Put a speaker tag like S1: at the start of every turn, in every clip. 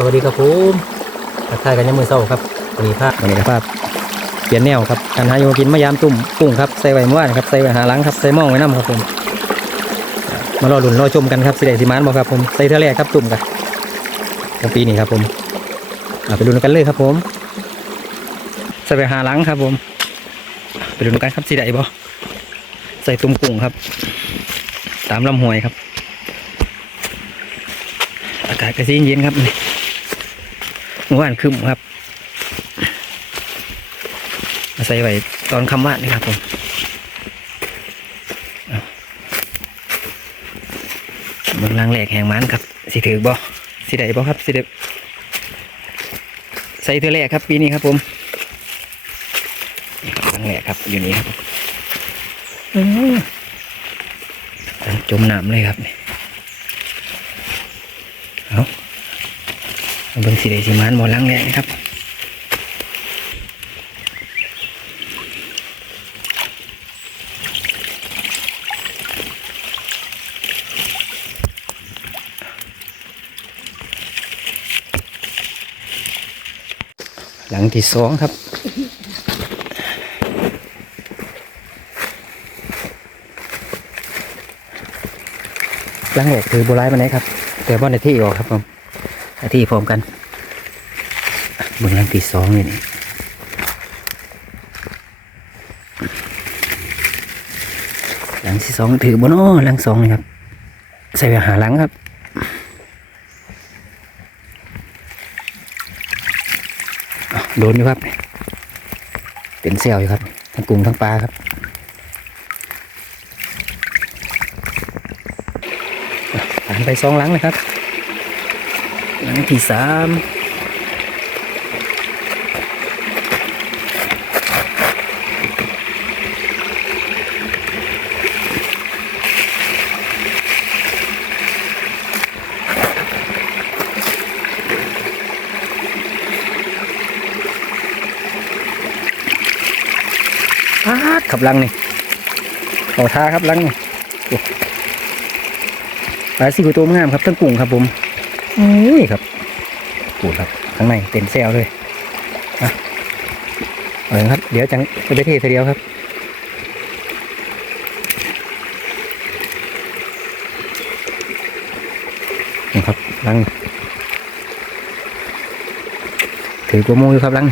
S1: สวัสดีครับผมทักทายกันยังมือเศร้าครับวันนี้ภาพวันนี้ภาพเปลี่ยนแนวครับการหาอยู่กินมะยามตุ่มกุ้งครับใส่ไว้เมื่อวานครับใส่ไว้หาหลังครับใส่หม้อไว้น้ำครับผมมารอหลุนรอชมกันครับสิได้สิมานบอกครับผมใส่เท่าแรกครับตุ่มกันของปีนี้ครับผมเอาไปดูกันเลยครับผมใส่ไว้หาหลังครับผม ไปดูกันครับสิได้บ่ใส่ตุ่มกุ้งครับ ตามลำห้วยครับ อากาศก็สีเย็นครับนี่ เมื่อวานคืมครับมาใส่ไว้ตอนคำว่านี่ครับผมเบื้องล่างแหลกแหงมันครับสิถือบ่สิได้บ่ครับสิได้ใส่เธอแรกครับปีนี้ครับผมนี่ครับล่างแหลกครับอยู่นี่ครับจมน้ำเลยครับเนี่เอาเอา เบิ่งสีได้สีมันบ่ลังแรงครับหลังที่สองครับ หลังแรกคือโบราณมาไหนครับ แต่ว่าในที่ออกครับผม ที่พร้อมกันเบื้องหลังที่สองนี่นี่หลังที่สองถือบนอ้อหลังสองนี่ครับ ใส่ไปหาหลังครับโดนอยู่ครับ เป็นเซลล์อยู่ครับ ทั้งกุ้งทั้งปลาครับอะผ่านไปสองหลังเลยครับ หลังที่สามอาดขับลังนี่ขอท้าครับลังนี่โอ้ปลาสีกุตัวงามครับทั้งกุ้งครับผม อุ้ยครับปูดครับข้างในเต็มแซวเลยอะเอาเลยครับ เดี๋ยวจังไปเททีเดียวครับนี่ครับลังถือกระโมอยู่ครับลัง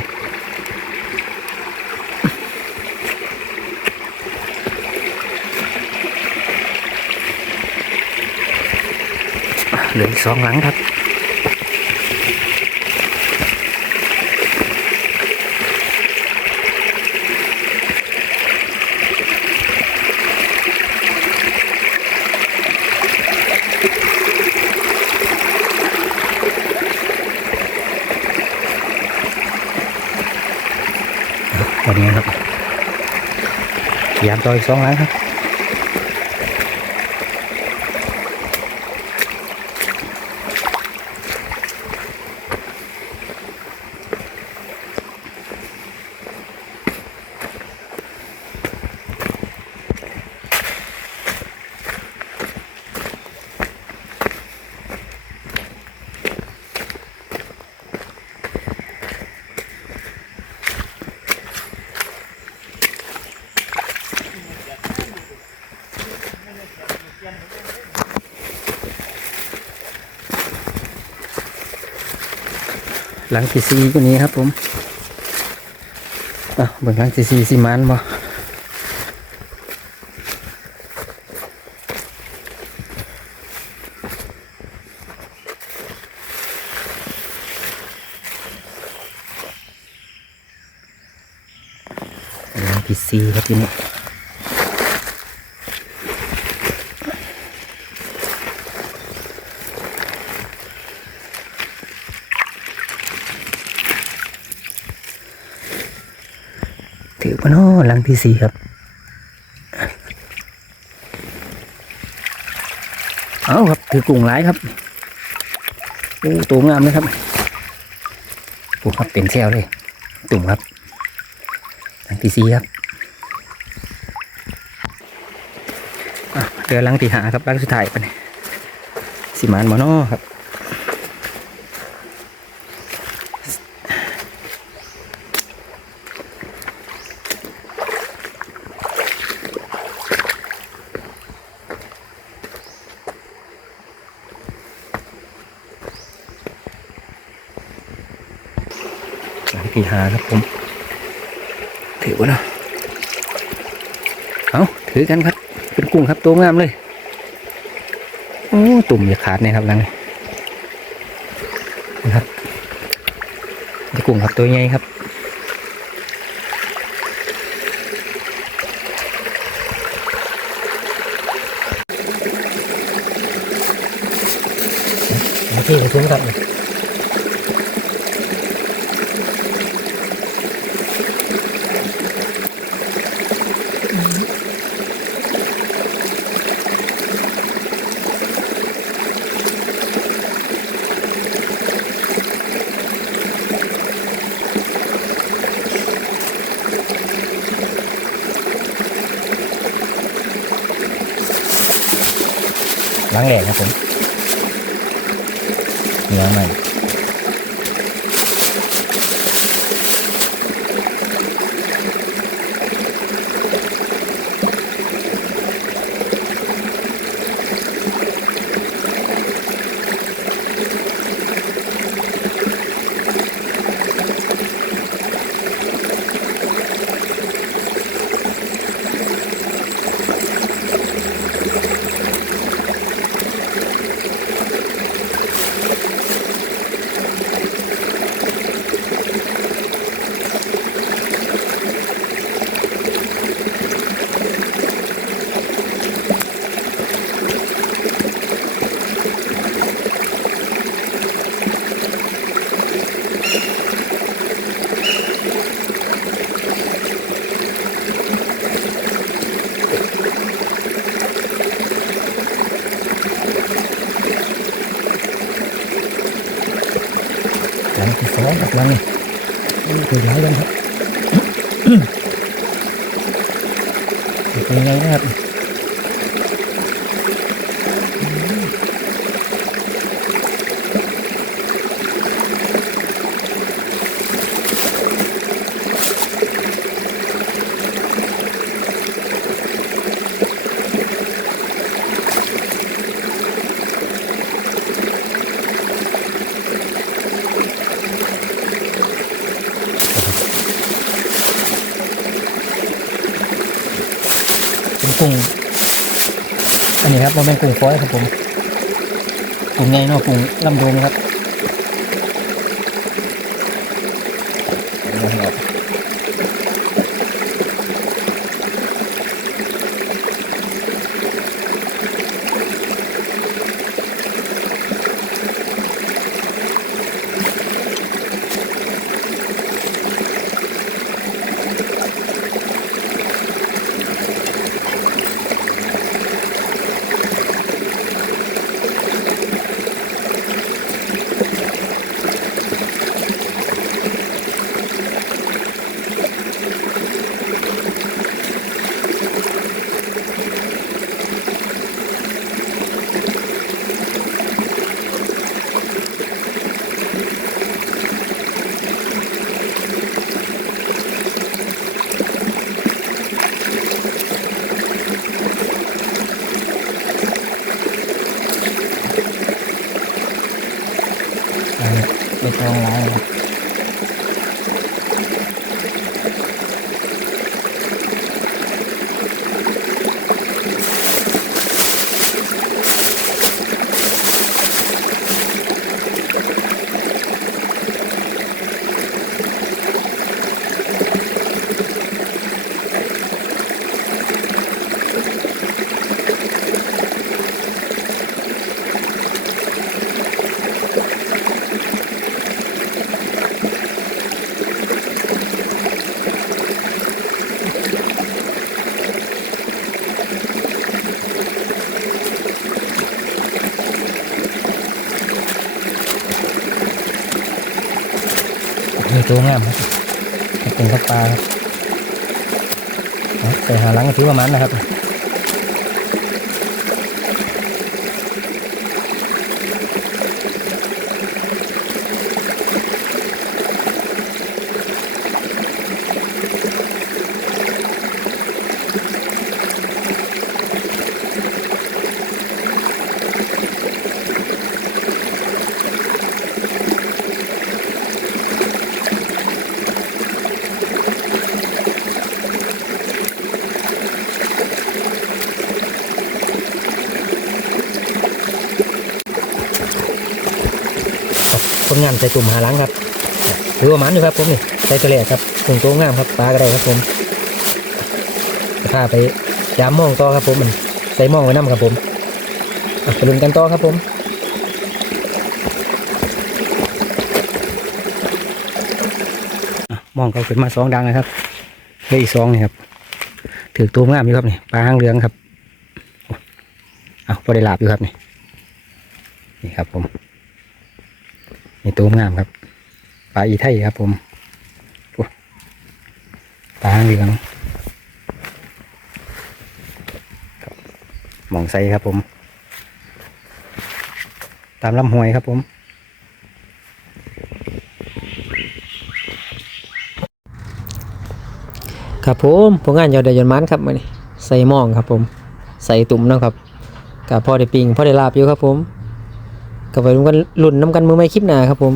S1: เหลืออีกสองหลังครับ วันนี้ครับยามต่ออีกสองหลังครับ หลังที่สี่ก็นี้ครับผมอะเบิ่งหลังที่สี่สิมันบ่หลังที่สี่ครับที่นี่ ถือว่าน้อหลังที่สี่ครับเอาครับถือกุ้งหลายครับโอ้ตัวงามเลยครับปูครับเต็มแซวเลย ตุ่มครับหลังที่สี่ครับเรือลังที่หาครับลังสุดท้ายไปเนี่ยสิมานมานอครับ ที่หาครับผม ถือวะเนาะเอาถือกันครับ เป็นกุ้งครับตัวงามเลยโอ้ตุ่มอย่าขาดเนี่ยครับนังนะครับเป็นกุ้งครับตัวใหญ่ครับโอเคคุ้มครับ ล้างแหลกครับผมเนื้อใหม่ ลังนี่ถือหลายกันครับเป็นไงนะครับ กุ้ง อันนี้ครับมันเป็นกุ้งฟอยครับผมกุ้งใหญ่เนาะกุ้งลำโดงครับ ตัวงามครับเป็นข้าวปลาครับเอาไปหาหลังก็ถือว่ามันนะครับ งานใส่ตุ่มหาหล้างครับหรือว่าหมันอยู่ครับผมนี่ใส่ตัวแรกครับถุงโตงามครับปลาก็ได้ครับผมจะพาไปยามมองต่อครับผมมันใส่มองไว้น้ำครับผมอะไปลุ้นกันต่อครับผมมองเขาขึ้นมาสองดังนะครับเหลยอีกสองนี่ครับถือตัวงามอยู่ครับนี่ปลาหางเหลืองครับเอาพอได้ลาบอยู่ครับนี่นี่ครับผม นี่ตัวงามครับปลาอีไทยครับ ผมปลาหางเหลืองครับมองใสครับผม ตามลำห้วยครับผมครับผมผลงานยอดเดยนมันครับมื้อนี้ใส่มองครับผม ใส่ตุ่มนะครับกับพ่อได้ปิงพ่อได้ลาบอยู่ครับผม กับไปรุ่นกันรุ่นน้ำกันมือไม่คลิปหนาครับผม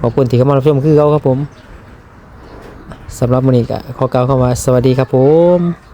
S1: ขอบคุณที่เข้ามารับชมคือเขาครับผมสำหรับวันนี้ก็ขอกล่าวคำว่าสวัสดีครับผม